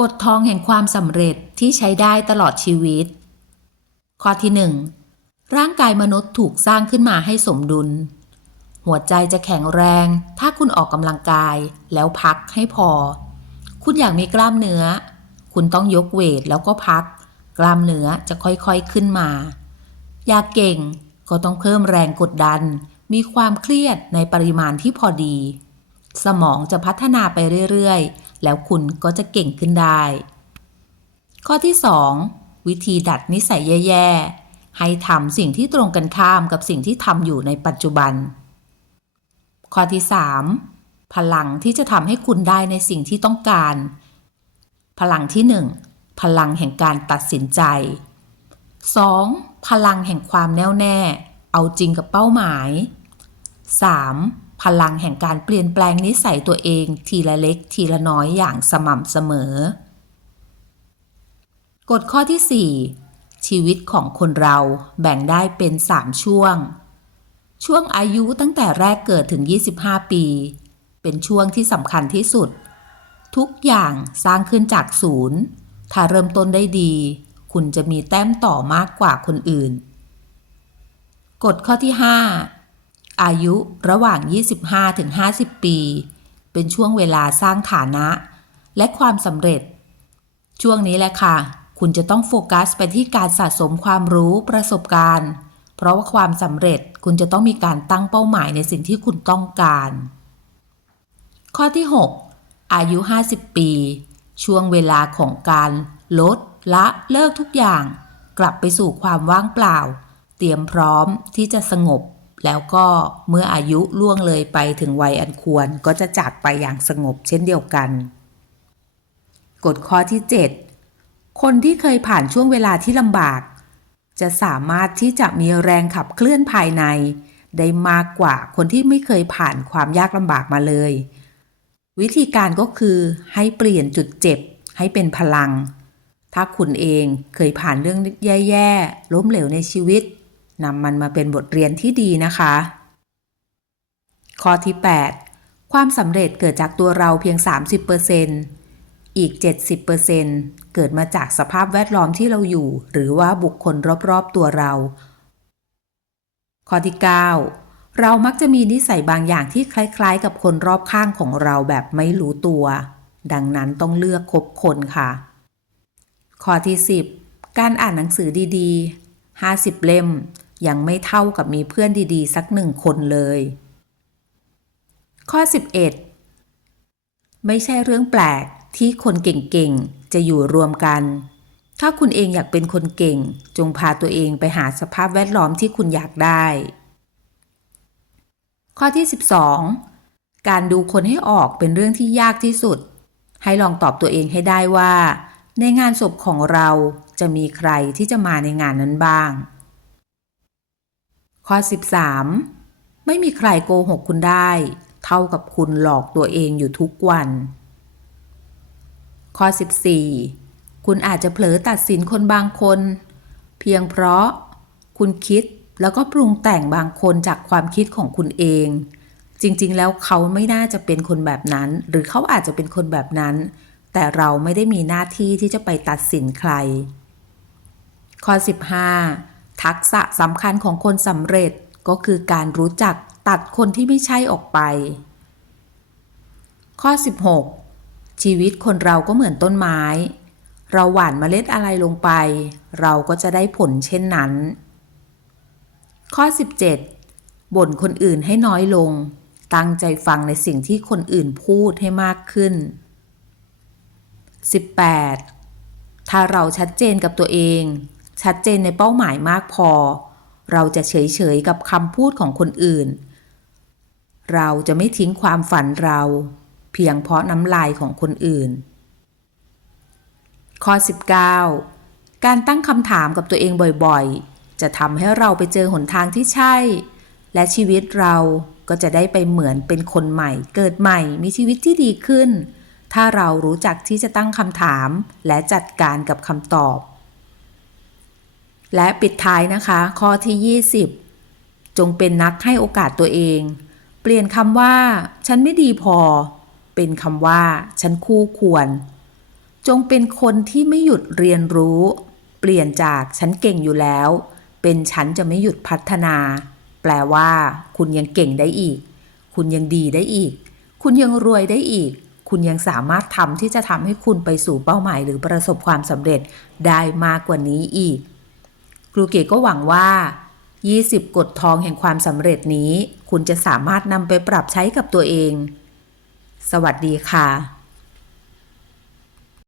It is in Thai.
กฎทองแห่งความสำเร็จที่ใช้ได้ตลอดชีวิต ข้อที่ 1 ร่างกายมนุษย์ถูกสร้างขึ้นมาให้สมดุล หัวใจจะแข็งแรง ถ้าคุณออกกำลังกายแล้วพักให้พอ คุณอยากมีกล้ามเนื้อ คุณต้องยกเวทแล้วก็พัก กล้ามเนื้อจะค่อยๆขึ้นมา อยากเก่งก็ต้องเพิ่มแรงกดดัน มีความเครียดในปริมาณที่พอดี สมองจะพัฒนาไปเรื่อยๆ แล้วคุณก็จะเก่งขึ้นได้ ข้อที่ 2 วิธีดัดนิสัยแย่ๆ ให้ทำสิ่งที่ตรงกันข้ามกับสิ่งที่ทำอยู่ในปัจจุบัน ข้อที่ 3 พลังที่จะทำให้คุณได้ในสิ่งที่ต้องการ พลังที่ 1 พลังแห่งการตัดสินใจ 2. พลังแห่งความแน่วแน่ เอาจริงกับเป้าหมาย 3. พลังแห่งการเปลี่ยนแปลงนิสัยตัวเองทีละเล็กทีละน้อยอย่างสม่ำเสมอ กฎข้อที่ 4 ชีวิตของคนเราแบ่งได้เป็น 3 ช่วง ช่วงอายุตั้งแต่แรกเกิดถึง 25 ปี เป็นช่วงที่สำคัญที่สุด ทุกอย่างสร้างขึ้นจากศูนย์ ถ้าเริ่มต้นได้ดี คุณจะมีแต้มต่อมากกว่าคนอื่น กฎข้อที่ 5 อายุระหว่าง 25ถึง50 ปี เป็นช่วงเวลาสร้างฐานะ และความสำเร็จ ช่วงนี้แหละค่ะ คุณจะต้องโฟกัสไปที่การสะสมความรู้ประสบการณ์ เพราะว่าความสำเร็จคุณจะต้องมีการตั้งเป้าหมายในสิ่งที่คุณต้องการ ข้อที่ 6 อายุ 50 ปี ช่วงเวลาของการลดละเลิกทุกอย่าง กลับไปสู่ความว่างเปล่า เตรียมพร้อมที่จะสงบ แล้วก็เมื่ออายุล่วงเลยไปถึงวัยอันควรก็จะจากไปอย่างสงบเช่นเดียวกัน กฎข้อที่ 7 คนที่เคยผ่านช่วงเวลาที่ลำบาก จะสามารถที่จะมีแรงขับเคลื่อนภายใน ได้มากกว่าคนที่ไม่เคยผ่านความยากลำบากมาเลย วิธีการก็คือให้เปลี่ยนจุดเจ็บให้เป็นพลัง ถ้าคุณเองเคยผ่านเรื่องแย่ๆล้มเหลวในชีวิต นำมันมาเป็นบทเรียนที่ดีนะคะ ข้อที่ 8 ความสำเร็จเกิดจากตัวเราเพียง 30%อีก 70%เกิดมาจากสภาพแวดล้อมที่เราอยู่ หรือว่าบุคคลรอบๆตัวเรา ข้อที่ 9 เรามักจะมีนิสัยบางอย่างที่คล้ายๆ กับคนรอบข้างของเราแบบไม่รู้ตัว ดังนั้นต้องเลือกคบคนค่ะ ข้อที่ 10 การอ่านหนังสือดีๆ 50 เล่ม ยังไม่เท่ากับมีเพื่อนดีๆ สักหนึ่งคนเลย ข้อ 11 ไม่ใช่เรื่องแปลกที่คนเก่งๆ จะอยู่รวมกัน ถ้าคุณเองอยากเป็นคนเก่ง จงพาตัวเองไปหาสภาพแวดล้อมที่คุณอยากได้ ข้อที่ 12 การดูคนให้ออกเป็นเรื่องที่ยากที่สุด ให้ลองตอบตัวเองให้ได้ว่า ในงานศพของเราจะมีใครที่จะมาในงานนั้นบ้าง ข้อ 13 ไม่มีใครโกหกคุณได้ เท่ากับคุณหลอกตัวเองอยู่ทุกวัน ข้อ 14 คุณอาจจะเผลอตัดสินคนบางคน เพียงเพราะคุณคิดแล้วก็ปรุงแต่งบางคนจากความคิดของคุณเอง จริงๆ แล้วเขาไม่น่าจะเป็นคนแบบนั้น หรือเขาอาจจะเป็นคนแบบนั้น แต่เราไม่ได้มีหน้าที่ที่จะไปตัดสินใคร ข้อ 15 ทักษะสำคัญของคนสำเร็จก็คือการรู้จักตัดคนที่ไม่ใช่ออกไป ข้อ 16 ชีวิตคนเราก็เหมือนต้นไม้ เราหว่านเมล็ดอะไรลงไป เราก็จะได้ผลเช่นนั้น ข้อ 17 บ่นคนอื่นให้น้อยลง ตั้งใจฟังในสิ่งที่คนอื่นพูดให้มากขึ้น 18. ถ้าเราชัดเจนกับตัวเอง ชัดเจนในเป้าหมายมากพอ เราจะเฉยๆกับคำพูดของคนอื่น เราจะไม่ทิ้งความฝันเรา เพียงเพราะน้ำลายของคนอื่น ข้อ 19 การตั้งคำถามกับตัวเองบ่อยๆ จะทำให้เราไปเจอหนทางที่ใช่ และชีวิตเราก็จะได้ไปเหมือนเป็นคนใหม่ เกิดใหม่มีชีวิตที่ดีขึ้น ถ้าเรารู้จักที่จะตั้งคำถามและจัดการกับคำตอบ และปิดท้ายนะคะ ข้อที่ 20 จงเป็นนักให้โอกาสตัวเอง เปลี่ยนคำว่า ฉันไม่ดีพอ เป็นคำว่า ฉันคู่ควร จงเป็นคนที่ไม่หยุดเรียนรู้ เปลี่ยนจากฉันเก่งอยู่แล้ว เป็นฉันจะไม่หยุดพัฒนา แปลว่า คุณยังเก่งได้อีก คุณยังดีได้อีก คุณยังรวยได้อีกคุณยังสามารถทำที่จะทำให้คุณไปสู่เป้าหมายหรือประสบความสำเร็จได้มากกว่านี้อีก ครูเก๋ก็หวังว่า 20 กฎทองแห่งความสำเร็จนี้ คุณจะสามารถนำไปปรับใช้กับตัวเอง สวัสดีค่ะ